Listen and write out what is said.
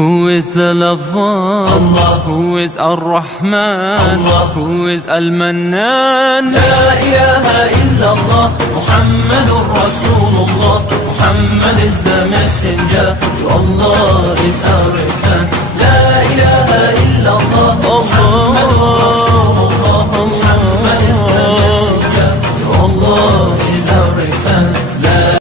Who is the loved one? Allah. Who is Ar-Rahman? Allah. Who is Al-Mannan? La ilaha illallah, Muhammadur Rasulullah. Muhammad is the messenger, to Allah is our return.